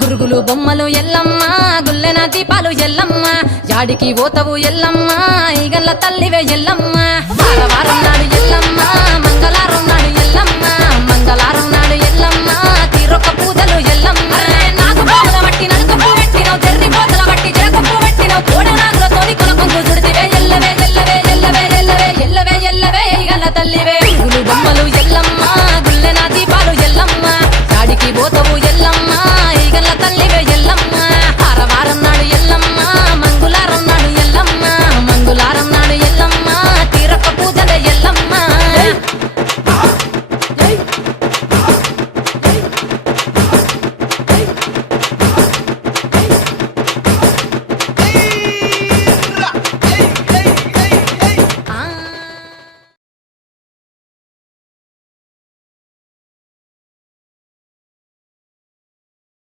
గురుగులు బొమ్మలు ఎల్లమ్మ గుల్లెన దీపాలు ఎల్లమ్మ యాడికి పోతవు ఎల్లమ్మ ఈగల్ల తల్లివే ఎల్లమ్మ వారం నాడు ఎల్లమ్మ